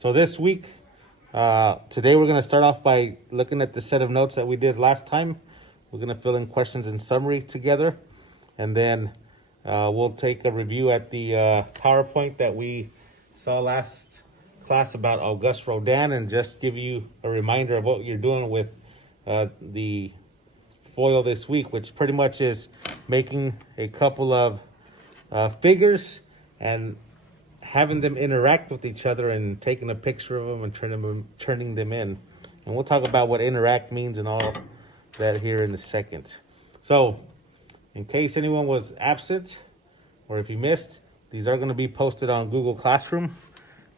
So this week, today we're going to start off by looking at the set of notes that we did last time. We're going to fill in questions and summary together. And then we'll take a review at the PowerPoint that we saw last class about Auguste Rodin and just give you a reminder of what you're doing with the foil this week, which pretty much is making a couple of figures and having them interact with each other and taking a picture of them and turning them in. And we'll talk about what interact means and all that here in a second. So, in case anyone was absent or if you missed, these are going to be posted on Google Classroom,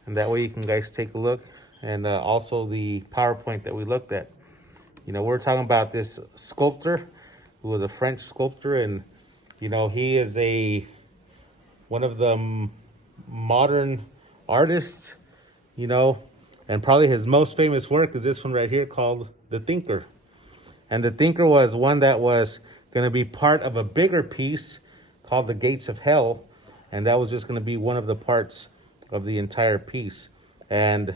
and that way you can guys take a look. And also the PowerPoint that we looked at. You know, we're talking about this sculptor who was a French sculptor, and you know, he is one of the modern artists, you know, and probably his most famous work is this one right here called The Thinker. And The Thinker was one that was going to be part of a bigger piece called The Gates of Hell, and that was just going to be one of the parts of the entire piece. And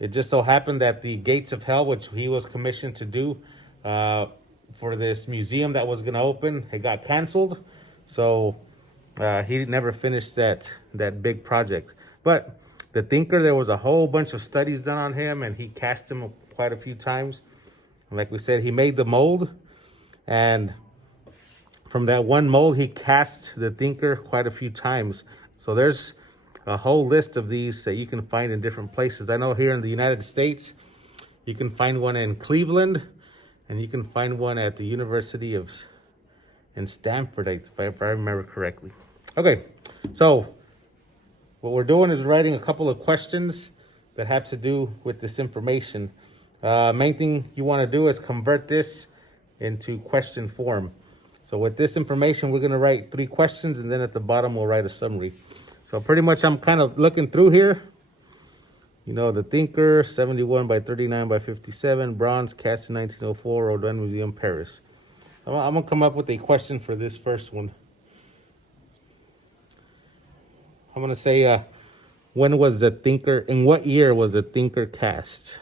it just so happened that the Gates of Hell, which he was commissioned to do for this museum that was going to open, it got canceled. So he never finished that big project. But The Thinker, there was a whole bunch of studies done on him, and he cast him quite a few times. Like we said, he made the mold, and from that one mold, he cast The Thinker quite a few times. So there's a whole list of these that you can find in different places. I know here in the United States, you can find one in Cleveland, and you can find one at the University in Stanford, if I remember correctly. Okay, so what we're doing is writing a couple of questions that have to do with this information. Main thing you want to do is convert this into question form. So with this information, we're going to write 3 questions, and then at the bottom, we'll write a summary. So pretty much I'm kind of looking through here. You know, The Thinker, 71 by 39 by 57, bronze, cast in 1904, Rodin Museum, Paris. So I'm going to come up with a question for this first one. I'm going to say, when was The Thinker, in what year was The Thinker cast?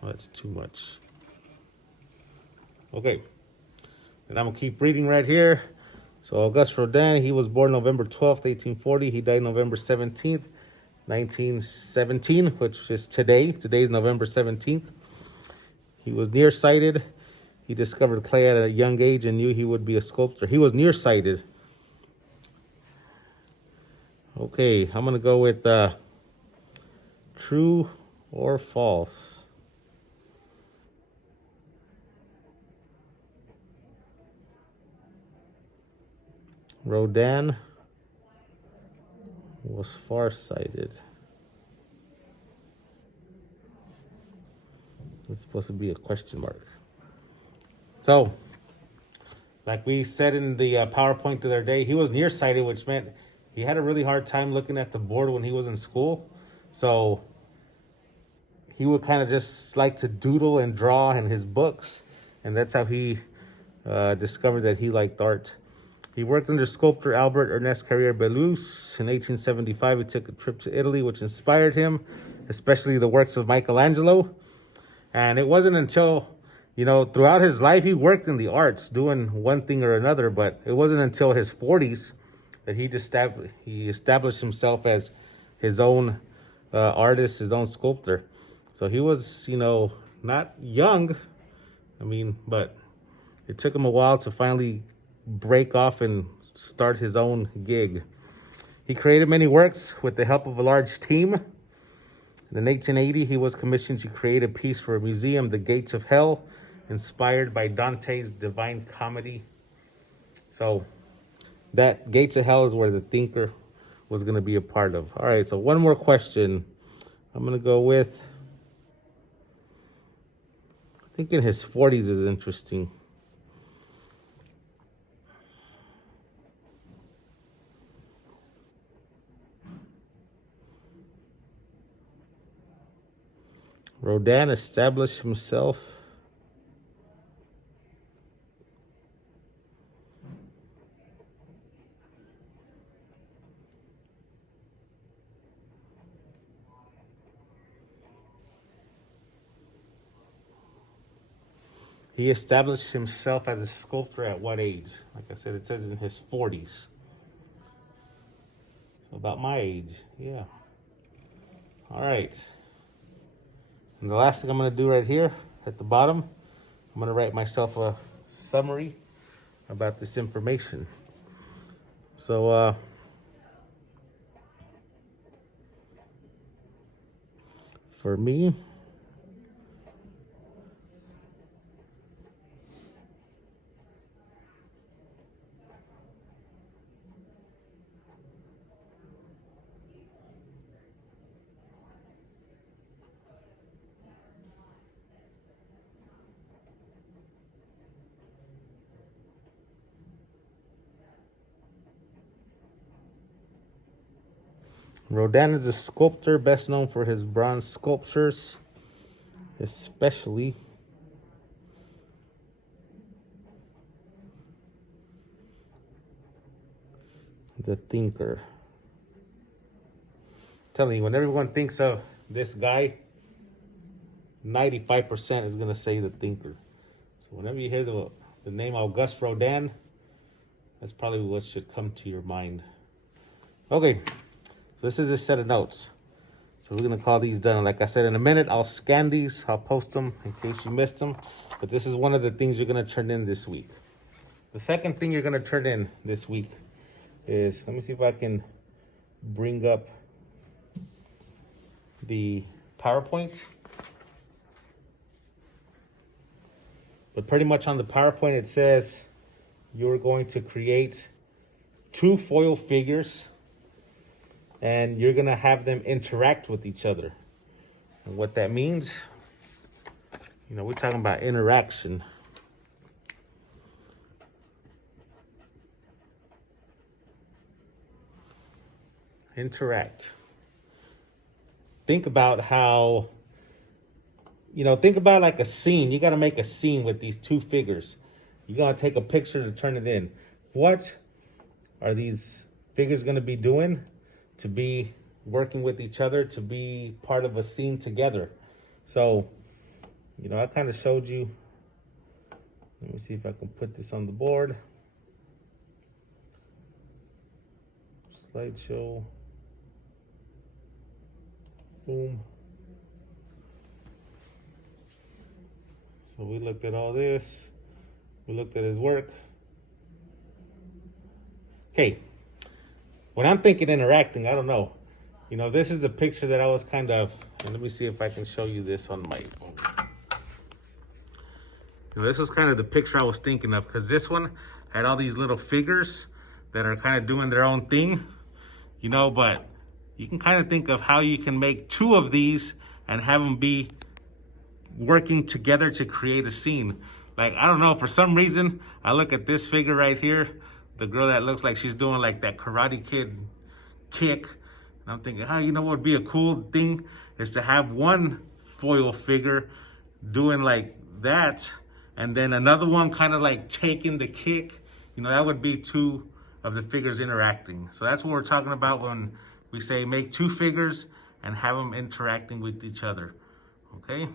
That's too much. Okay. And I'm going to keep reading right here. So Auguste Rodin, he was born November 12th, 1840. He died November 17th, 1917, which is today. Today is November 17th. He was nearsighted. He discovered clay at a young age and knew he would be a sculptor. He was nearsighted. Okay, I'm going to go with true or false. Rodin was farsighted. It's supposed to be a question mark. So, like we said in the PowerPoint the other day, he was nearsighted, which meant he had a really hard time looking at the board when he was in school. So he would kind of just like to doodle and draw in his books. And that's how he discovered that he liked art. He worked under sculptor Albert Ernest Carrier Belus. In 1875, he took a trip to Italy, which inspired him, especially the works of Michelangelo. And it wasn't until, you know, throughout his life, he worked in the arts, doing one thing or another, but it wasn't until his 40s that he established himself as his own artist, his own sculptor. So he was, you know, not young, but it took him a while to finally break off and start his own gig. He created many works with the help of a large team. In 1880, he was commissioned to create a piece for a museum, The Gates of Hell, inspired by Dante's Divine Comedy. So that Gates of Hell is where The Thinker was going to be a part of. All right, so one more question. I'm going to go with, I think in his 40s is interesting. Rodin established himself He established himself as a sculptor at what age? Like I said, it says in his 40s. So about my age, yeah. All right. And the last thing I'm gonna do right here at the bottom, I'm gonna write myself a summary about this information. So for me, Rodin is a sculptor best known for his bronze sculptures, especially the Thinker. I'm telling you, when everyone thinks of this guy, 95% is gonna say the Thinker. So whenever you hear the name Auguste Rodin, that's probably what should come to your mind. Okay, so this is a set of notes. So we're gonna call these done. Like I said, in a minute, I'll scan these. I'll post them in case you missed them. But this is one of the things you're gonna turn in this week. The second thing you're gonna turn in this week is, let me see if I can bring up the PowerPoint. But pretty much on the PowerPoint, it says you're going to create 2 foil figures and you're gonna have them interact with each other. And what that means, you know, we're talking about interaction. Interact. Think about how, you know, think about like a scene. You got to make a scene with these 2 figures. You got to take a picture to turn it in. What are these figures going to be doing to be working with each other, to be part of a scene together? So, you know, I kind of showed you. Let me see if I can put this on the board. Slideshow. Boom. So we looked at all this. We looked at his work. Okay. When I'm thinking interacting, I don't know. You know, this is a picture that I was kind of, and let me see if I can show you this on my phone. You know, this was kind of the picture I was thinking of, because this one had all these little figures that are kind of doing their own thing, you know, but you can kind of think of how you can make 2 of these and have them be working together to create a scene. Like, I don't know, for some reason, I look at this figure right here, the girl that looks like she's doing like that Karate Kid kick. And I'm thinking, you know what would be a cool thing is to have one foil figure doing like that, and then another one kind of like taking the kick. You know, that would be 2 of the figures interacting. So that's what we're talking about when we say make 2 figures and have them interacting with each other. Okay?